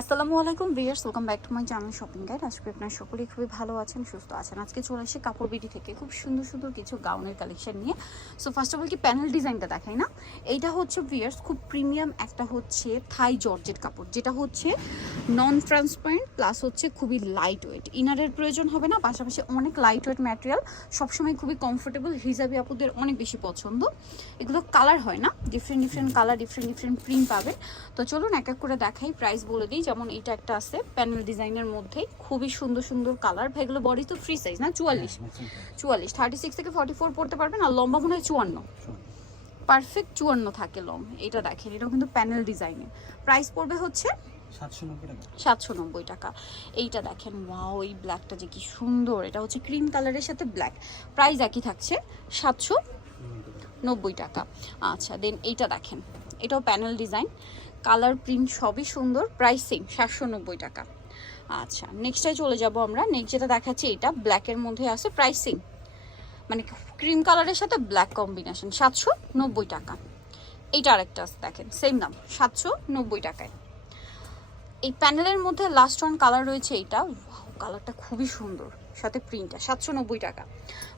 আসসালামু আলাইকুম viewers welcome back to my channel shopping guide. আজকে আপনার সকলেই খুবই ভালো আছেন, সুস্থ আছেন। আজকে চলে আসি কাপড় বিডি থেকে খুব সুন্দর সুন্দর কিছু গাউনের কালেকশন নিয়ে। সো ফার্স্ট অফ অল কি প্যানেল ডিজাইনটা দেখাই না? এইটা হচ্ছে ভিয়ার্স খুব প্রিমিয়াম একটা হচ্ছে থাই জর্জেট কাপড়, যেটা হচ্ছে নন ট্রান্সপারেন্ট প্লাস হচ্ছে খুবই লাইট ওয়েট ইনারের প্রয়োজন হবে না পাশাপাশি অনেক লাইট ওয়েট ম্যাটেরিয়াল সবসময় খুবই কমফোর্টেবল হিজাবি আপুদের অনেক বেশি পছন্দ। এগুলো কালার হয় না different different colour different different print পাবেন। তো চলুন এক এক করে দেখাই প্রাইস বলে দিই যেমন এটা একটা আছে প্যানেল ডিজাইনের মধ্যেই। খুবই সুন্দর সুন্দর কালার ভাই এগুলো বডি তো ফ্রি সাইজ না? চুয়াল্লিশ। চুয়াল্লিশ। থার্টি সিক্স থেকে ফর্টি ফোর পড়তে পারবেন আর লম্বা মনে হয় চুয়ান্ন। পারফেক্ট চুয়ান্ন থাকে লম এটা দেখেন এটাও কিন্তু প্যানেল ডিজাইনের প্রাইস পড়বে হচ্ছে সাতশো নব্বই টাকা। এইটা দেখেন, ওয়াও, এই ব্ল্যাকটা যে কি সুন্দর। এটা হচ্ছে ক্রিম কালারের সাথে ব্ল্যাক প্রাইস একই থাকছে, সাতশো নব্বই টাকা। আচ্ছা দেন এইটা দেখেন, এটাও প্যানেল ডিজাইন কালার প্রিন্ট সবই সুন্দর প্রাইসিং সাতশো নব্বই টাকা। আচ্ছা নেক্সটটাই চলে যাব আমরা। নেক্সট যেটা দেখাচ্ছি, এটা ব্ল্যাকের মধ্যে আছে প্রাইসিং মানে ক্রিম কালারের সাথে ব্ল্যাক কম্বিনেশন সাতশো নব্বই টাকা। এইটা আরেকটা দেখেন সেম দাম, সাতশো নব্বই টাকায়। এই প্যানেলের মধ্যে লাস্ট ওয়ান কালার রয়েছে এইটা। কালারটা খুবই সুন্দর। সাথে প্রিন্টটা সাতশো নব্বই টাকা।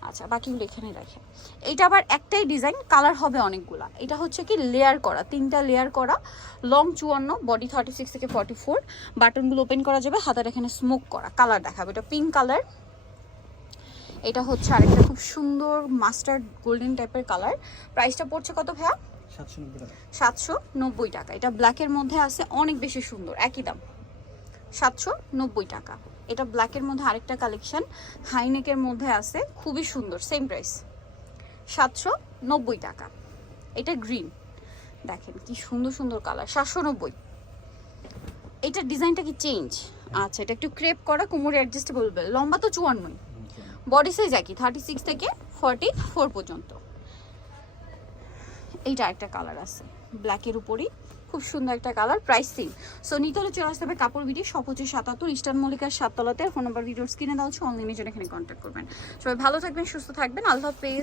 আচ্ছা বাকিগুলো এখানে রাখেন এইটা আবার একটাই ডিজাইন কালার হবে অনেকগুলা। এটা হচ্ছে কি লেয়ার করা, তিনটা লেয়ার করা। লং চুয়ান্ন বডি থার্টি সিক্স থেকে ফর্টি ফোর বাটনগুলো ওপেন করা যাবে, হাতার এখানে স্মোক করা কালার দেখাবে। এটা পিঙ্ক কালার এটা হচ্ছে আরেকটা খুব সুন্দর মাস্টার্ড গোল্ডেন টাইপের কালার প্রাইসটা পড়ছে কত ভাইয়া? সাতশো নব্বই টাকা। এটা ব্ল্যাকের মধ্যে আছে অনেক বেশি সুন্দর একই দাম। সাতশো নব্বই টাকা। এটা ব্ল্যাকের মধ্যে আরেকটা কালেকশন হাইনেকের মধ্যে আছে খুবই সুন্দর সেম প্রাইস সাতশো নব্বই টাকা। এটা গ্রিন দেখেন কি সুন্দর সুন্দর কালার সাতশো নব্বই। এটা ডিজাইনটা কি চেঞ্জ আচ্ছা এটা একটু ক্রেপ করা কোমরে অ্যাডজাস্টেবল লম্বা তো চুয়ান্নই। বডি সাইজ একই থার্টি সিক্স থেকে ফর্টি ফোর পর্যন্ত। এইটা একটা কালার আছে। ব্ল্যাকের উপরেই। খুব সুন্দর একটা কালার প্রাইস সেম সো নিতলে চলে আসতে হবে কাপড় ভিডিও সব হচ্ছে সাতাত্তর, ইস্টার্ন মল্লিকার সাততলাতে। ফোন নাম্বার ভিডিওর স্ক্রিনে দেওয়া হচ্ছে যেন জন্য এখানে কন্ট্যাক্ট করবেন। সবাই ভালো থাকবেন, সুস্থ থাকবেন। আল্লাহ হাফেজ।